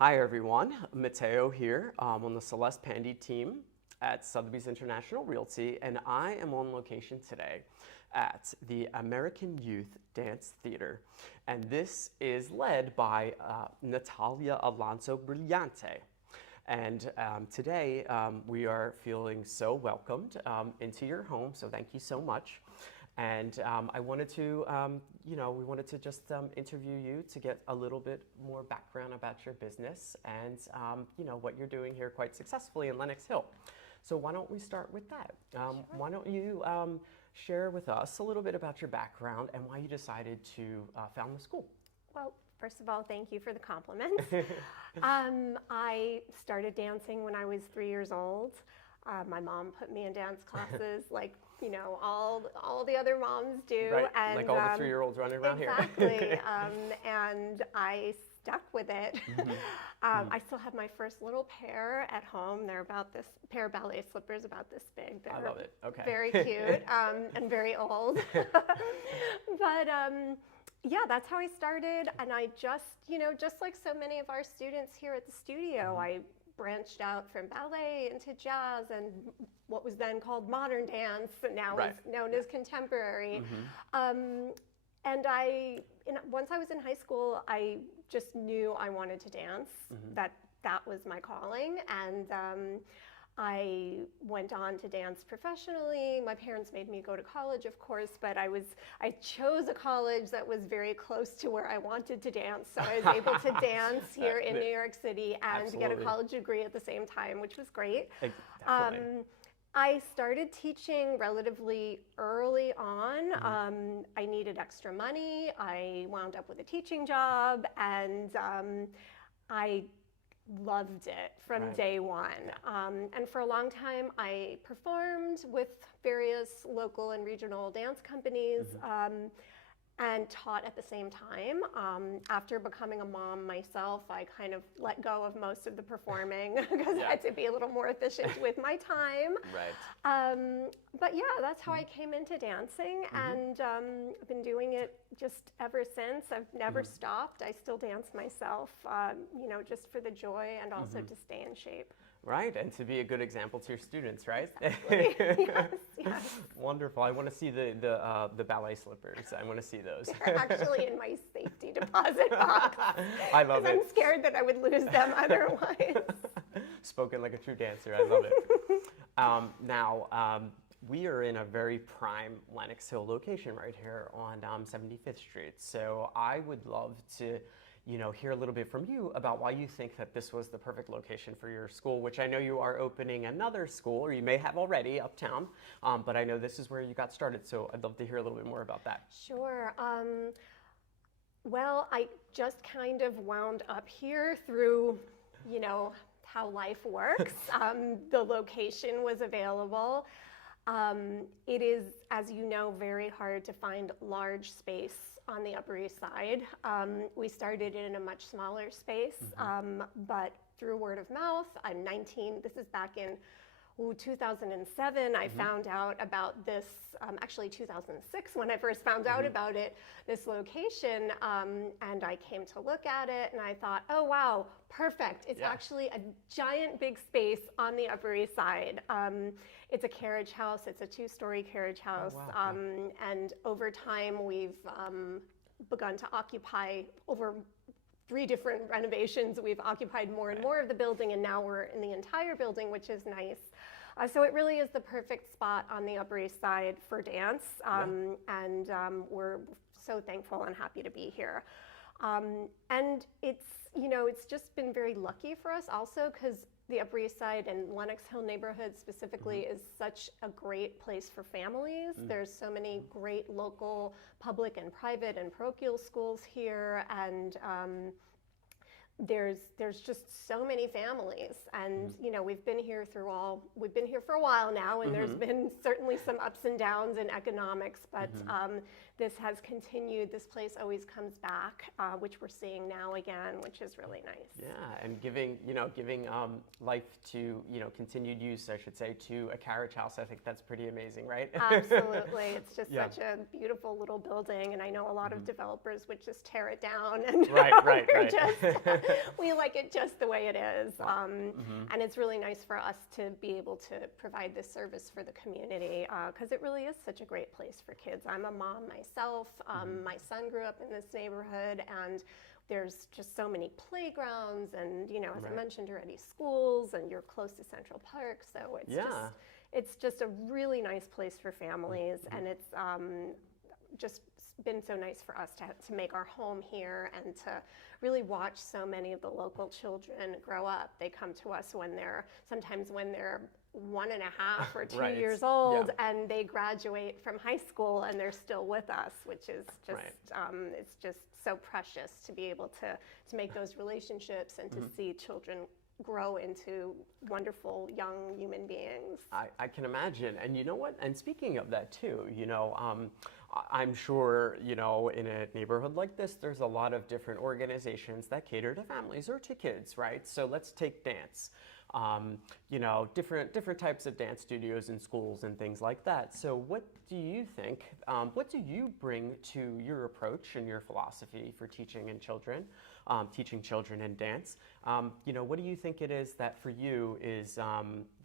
Hi everyone, Matteo here on the Celeste Pandy team at Sotheby's International Realty, and I am on location today at the American Youth Dance Theater. And this is led by Natalia Alonzo-Brillante. And today we are feeling so welcomed into your home, so thank you so much. And I wanted to, we wanted to just interview you to get a little bit more background about your business and, what you're doing here quite successfully in Lenox Hill. So why don't we start with that? Sure. Why don't you share with us a little bit about your background and why you decided to found the school? Well, first of all, thank you for the compliments. I started dancing when I was 3 years old. My mom put me in dance classes like, all the other moms do. Right, and, like all the 3-year-olds running around exactly. here. And I stuck with it. I still have my first little pair at home. They're about this pair of ballet slippers about this big. They're I love it. Okay. very cute and very old. But yeah, that's how I started. And I just like so many of our students here at the studio, I branched out from ballet into jazz and what was then called modern dance, and now is known as contemporary. And once I was in high school, I just knew I wanted to dance, that was my calling. And I went on to dance professionally. My parents made me go to college, of course, but I chose a college that was very close to where I wanted to dance. So I was able to dance here in New York City and get a college degree at the same time, which was great. I started teaching relatively early on. I needed extra money. I wound up with a teaching job, and I loved it from day one. And for a long time, I performed with various local and regional dance companies and taught at the same time. After becoming a mom myself, I kind of let go of most of the performing because I had to be a little more efficient with my time. But yeah, that's how I came into dancing, and I've been doing it just ever since. I've never stopped. I still dance myself, just for the joy and also to stay in shape. Right, and to be a good example to your students, right? Exactly. Yes. Wonderful. I want to see the ballet slippers. I want to see those. They're actually in my safety deposit box. I love it. I'm scared that I would lose them otherwise. Spoken like a true dancer. I love it. Now, we are in a very prime Lenox Hill location right here on 75th Street. So I would love to hear a little bit from you about why you think that this was the perfect location for your school, which I know you are opening another school, or you may have already uptown, but I know this is where you got started, so I'd love to hear a little bit more about that. Sure. Well, I just kind of wound up here through, how life works. The location was available. It is, as you know, very hard to find large space on the Upper East Side. We started in a much smaller space, but through word of mouth, I'm 19, this is back in 2007, I found out about this, actually 2006 when I first found out about it, this location, and I came to look at it and I thought, oh wow, perfect. It's actually a giant big space on the Upper East Side. It's a carriage house, it's a 2-story carriage house, and over time we've begun to occupy, over 3 different renovations, we've occupied more and more of the building, and now we're in the entire building, which is nice. So it really is the perfect spot on the Upper East Side for dance, and we're so thankful and happy to be here. And it's just been very lucky for us also, because the Upper East Side and Lenox Hill neighborhood specifically is such a great place for families. There's so many great local public and private and parochial schools here, and there's just so many families, and we've been here for a while now, and there's been certainly some ups and downs in economics, but this has continued. This place always comes back, which we're seeing now again, which is really nice. Yeah, and giving life to continued use, I should say, to a carriage house. I think that's pretty amazing, right? Absolutely, it's just such a beautiful little building, and I know a lot of developers would just tear it down, and right. just We like it just the way it is. And it's really nice for us to be able to provide this service for the community because it really is such a great place for kids. I'm a mom myself. My son grew up in this neighborhood, and there's just so many playgrounds and, you know, as I mentioned already, schools, and you're close to Central Park. So it's just a really nice place for families, and it's just been so nice for us to make our home here and to really watch so many of the local children grow up. They come to us sometimes when they're 1.5 or 2 years old, and they graduate from high school and they're still with us, which is just it's just so precious to be able to make those relationships and to see children grow into wonderful young human beings. I can imagine. And you know what? And speaking of that too, you know, I'm sure, you know, in a neighborhood like this, there's a lot of different organizations that cater to families or to kids, right? So let's take dance. You know, different types of dance studios in schools and things like that. So what do you think, what do you bring to your approach and your philosophy for teaching children in dance? You know, what do you think it is that for you is,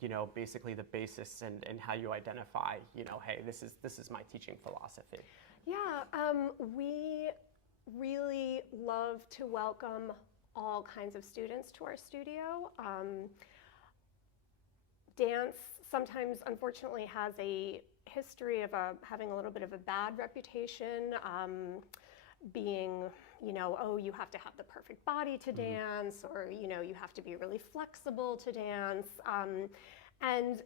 you know, basically the basis and how you identify, you know, hey, this is my teaching philosophy? Yeah, we really love to welcome all kinds of students to our studio. Dance sometimes, unfortunately, has a history of having a little bit of a bad reputation, being, you know, oh, you have to have the perfect body to dance, or, you know, you have to be really flexible to dance. And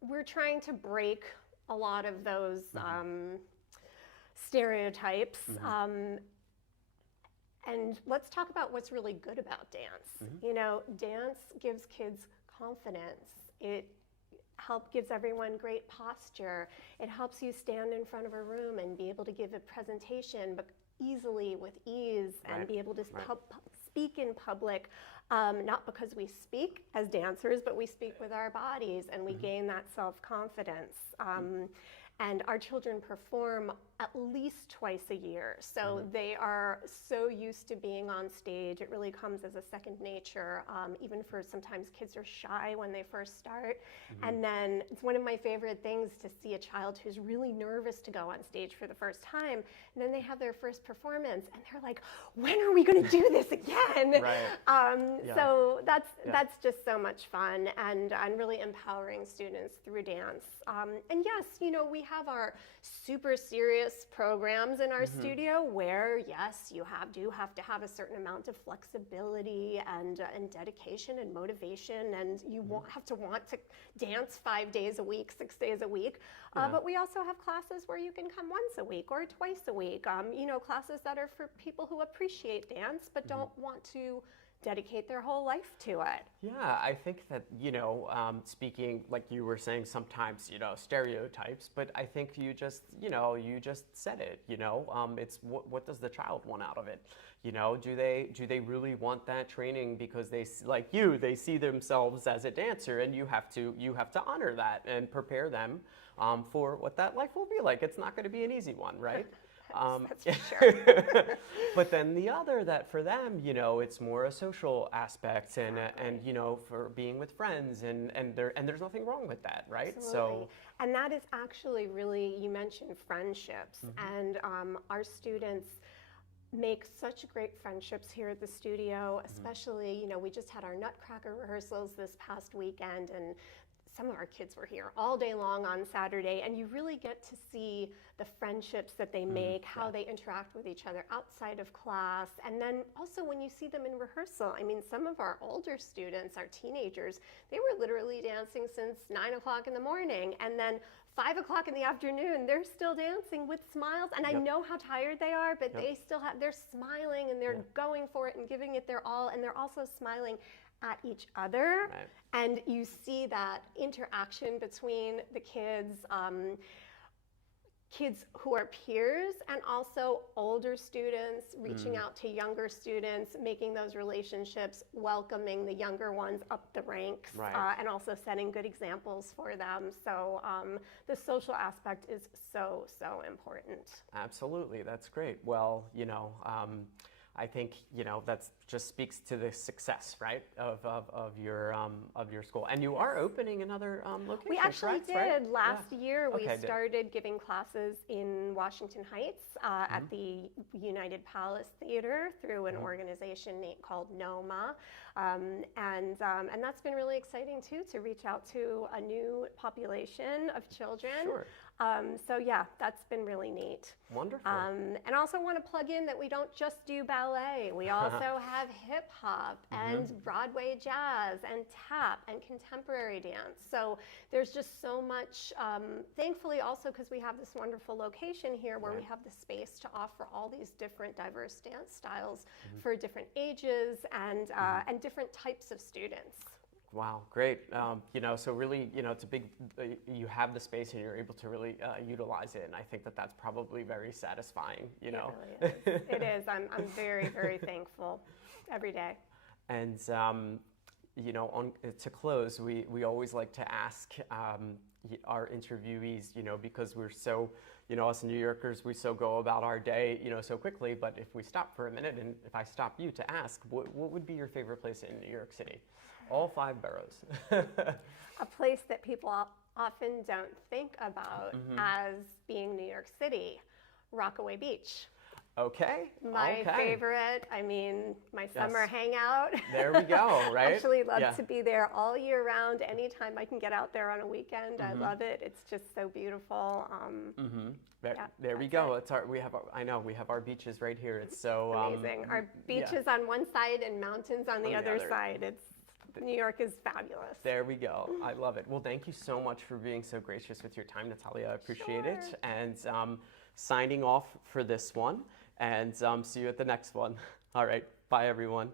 we're trying to break a lot of those stereotypes. And let's talk about what's really good about dance. You know, dance gives kids confidence. It gives everyone great posture. It helps you stand in front of a room and be able to give a presentation, but easily, with ease, and be able to speak in public, not because we speak as dancers, but we speak with our bodies, and we gain that self-confidence. And our children perform at least twice a year. So they are so used to being on stage. It really comes as a second nature. Even for sometimes kids are shy when they first start. And then it's one of my favorite things to see a child who's really nervous to go on stage for the first time. And then they have their first performance and they're like, when are we gonna do this again? So that's just so much fun, and really empowering students through dance. And yes, you know, we have our super serious programs in our studio where, yes, you do have to have a certain amount of flexibility and dedication and motivation, and you have to want to dance 5 days a week, 6 days a week. But we also have classes where you can come once a week or twice a week. You know, classes that are for people who appreciate dance but don't want to dedicate their whole life to it. Yeah, I think that, you know, speaking, like you were saying, sometimes, you know, stereotypes, but I think you just said it, you know, it's what does the child want out of it? You know, do they really want that training because they see themselves as a dancer, and you have to honor that and prepare them for what that life will be like. It's not going to be an easy one, right? That's for sure. But then the other, that for them, you know, it's more a social aspect, and you know, for being with friends, and there's nothing wrong with that, right? Absolutely. So, and that is actually really, you mentioned friendships, and our students make such great friendships here at the studio, especially, you know, we just had our Nutcracker rehearsals this past weekend, and some of our kids were here all day long on Saturday, and you really get to see the friendships that they make, how they interact with each other outside of class, and then also when you see them in rehearsal. I mean, some of our older students, our teenagers, they were literally dancing since 9 o'clock in the morning, and then 5 o'clock in the afternoon, they're still dancing with smiles, and I know how tired they are, but they're smiling, and they're going for it and giving it their all, and they're also smiling at each other, and you see that interaction between the kids, kids who are peers, and also older students reaching out to younger students, making those relationships, welcoming the younger ones up the ranks, and also setting good examples for them. So the social aspect is so important. absolutely, that's great. Well, you know, I think, you know, that just speaks to the success, right, of your school. And you are opening another location, We actually correct? did. Right? Last year, we Okay, good. started giving classes in Washington Heights at the United Palace Theater through an organization called NOMA. And that's been really exciting, too, to reach out to a new population of children. Sure. So yeah, that's been really neat. Wonderful. And I also want to plug in that we don't just do ballet. We also have hip hop and Broadway jazz and tap and contemporary dance. So there's just so much, thankfully also because we have this wonderful location here where we have the space to offer all these different diverse dance styles for different ages and different types of students. Wow, great. You know, so really, you know, it's a big, you have the space and you're able to really utilize it. And I think that that's probably very satisfying, you know. It really is. It is. I'm very, very thankful every day. And, you know, to close, we always like to ask our interviewees, you know, because we're so, you know, us New Yorkers, we so go about our day, you know, so quickly. But if we stop for a minute and if I stop you to ask, what would be your favorite place in New York City? All 5 boroughs. A place that people often don't think about as being New York City, Rockaway Beach. Okay. My favorite, I mean, my summer hangout. There we go, right? Actually love to be there all year round. Anytime I can get out there on a weekend, I love it. It's just so beautiful. There we go. It's our, I know, we have our beaches right here. It's so amazing. Our beaches on one side and mountains on the other side. New York is fabulous. There we go. I love it. Well, thank you so much for being so gracious with your time, Natalia. I appreciate it. And signing off for this one. And see you at the next one. All right. Bye, everyone.